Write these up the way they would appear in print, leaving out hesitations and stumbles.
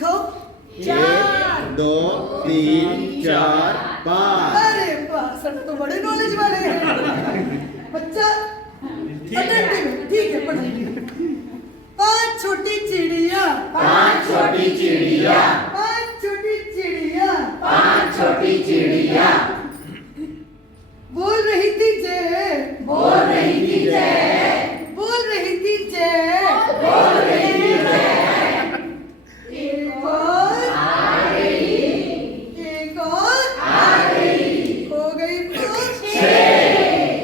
दिखाओ। 1 2 3 4 5। अरे वाह, सर तो बड़े नॉलेज वाले हैं बच्चा। ठीक है पढ़ाइए। 5 छोटी चिड़िया, 5 छोटी चिड़िया, 5 छोटी चिड़िया 5 छोटी चिड़िया बोल रही थी जय, बोल रही थी जय, बोल रही थी जय, बोल रही थी जय। एक और आ गई, एक और आ गई, हो गई वो 6,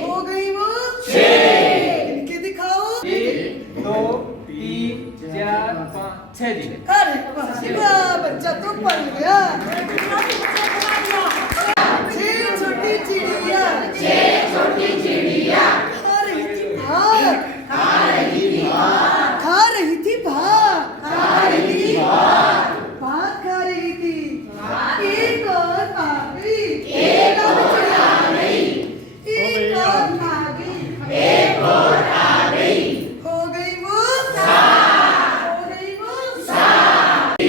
हो गई वो 6। इनके दिखाओ। 1 2 3 4 5 6 जी। अरे वाह वाह, बच्चा तो पढ़ गया। 6 छोटी चिड़िया 6 छोटी चिड़िया खा रही थी भात, खा रही थी भात, खा रही थी भात, खा रही थी भात, भात खा रही थी। एक और आ गई, एक और आ गई, एक और आ गई, एक और आ गई। हो गई वो 7 हो गई वो 7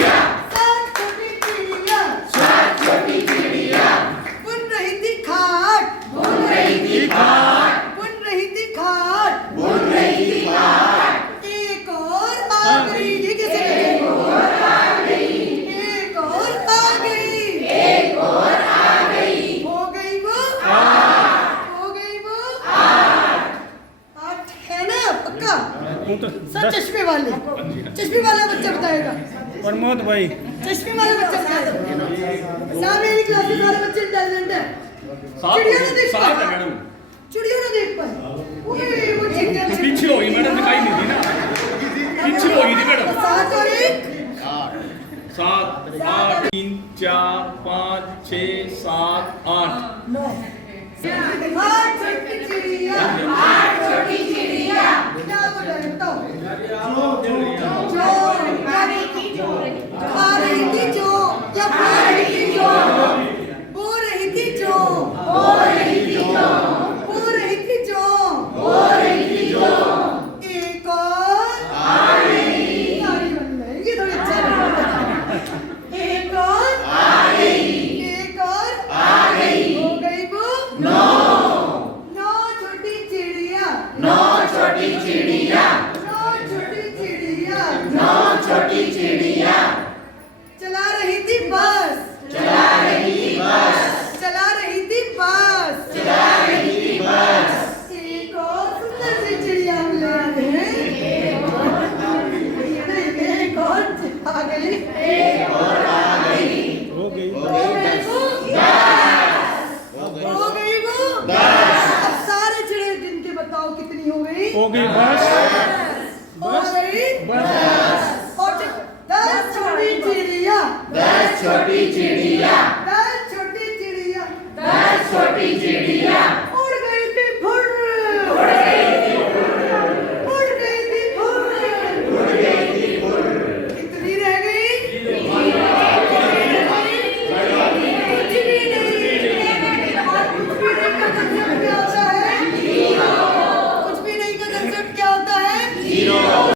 7 छोटी चिड़िया 7 छोटी चिड़िया बुन रही थी खाट, बुन रही थी खाट, बुन रही थी खाट। बुन रही थी खाट। एक और आ गई, ये कैसे एक करें? और आ गई, एक और आ गई, एक और आ गई। हो गई वो 8 हो गई वो 8 8 है ना पक्का? सर चश्मे वाले बच्चा बताएगा। प्रमोद भाई चश्मे वाले बच्चा बताएगा। साहब मेरी क्लास में सारे बच्चे इंटेलिजेंट हैं। चिड़िया ना देख पाए, मैडम चिड़िया ना देख पाए। ओए वो चिड़िया पीछे हो गई मैडम, दिखाई नहीं दी ना, पीछे हो गई थी मैडम। 7 और 1 7 8 3 4 5 6 7 8 9 8 छोटी चिड़िया 8 छोटी चिड़िया क्या बोल रहे बताओ। जो खा रही थी जो या खा रही थी जो, बो रही थी जो, हो रही थी जो, बो रही थी जो। हो रही थी जो। एक और आ गई, सारी बन गई, ये थोड़ी अच्छा लगा। एक और आ गई, एक और आ गई। हो गई वो 9 9 छोटी चिड़िया 9 छोटी चिड़िया 9 छोटी चिड़िया 9 छोटी चिड़िया चला रही थी बस, चला रही थी बस, चला रही थी बस। चला रही थी बस। एक और सुंदर सी चिड़िया हम ले आए हैं। एक और आ गई, एक और आ गई, हो गई हो गई वो 10 अब सारे चिड़िया गिन के बताओ कितनी हो गई। हो गई बस हो गई बस। और 10 छोटी चिड़िया 10 छोटी चिड़िया 10 छोटी चिड़िया 10 छोटी चिड़िया